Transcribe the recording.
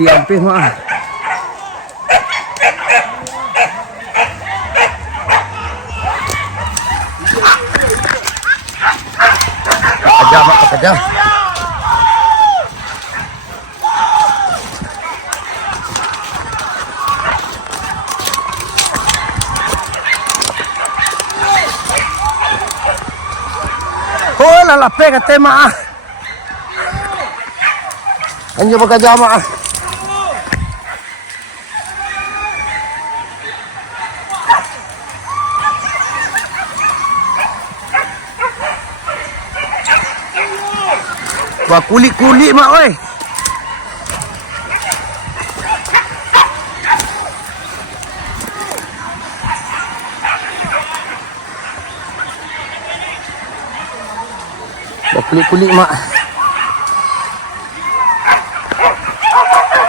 siap pih mah. Kerja mak kerja. Oh la pega tema. Anjo bekerja mak. Wah kulit-kulit mak oi. Wah kulit-kulit mak.